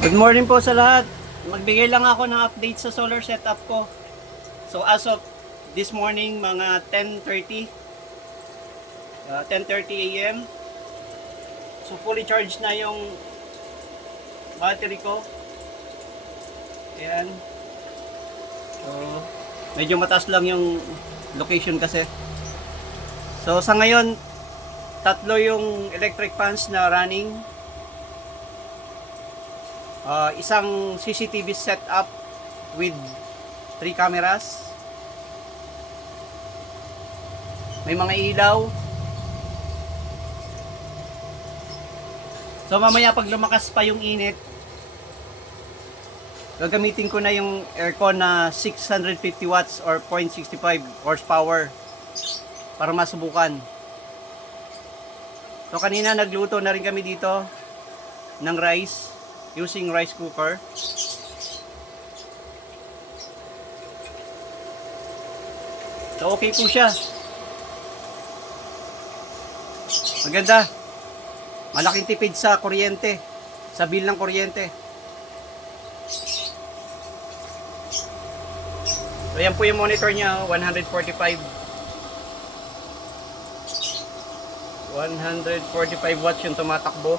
Good morning po sa lahat. Magbigay lang ako ng update sa solar setup ko. So as of this morning, mga 10:30 a.m. So fully charged na yung battery ko. Ayan. So medyo mataas lang yung location kasi. So sa ngayon, tatlo yung electric fans na running. Isang CCTV setup with 3 cameras. May mga ilaw. So mamaya pag lumakas pa yung init, gagamitin ko na yung aircon na 650 watts or 0.65 horsepower para masubukan. So kanina nagluto na rin kami dito ng rice using rice cooker. So okay po siya. Maganda. Malaking tipid sa kuryente, sa bill ng kuryente. So yan po yung monitor niya, 145 watts yung tumatakbo.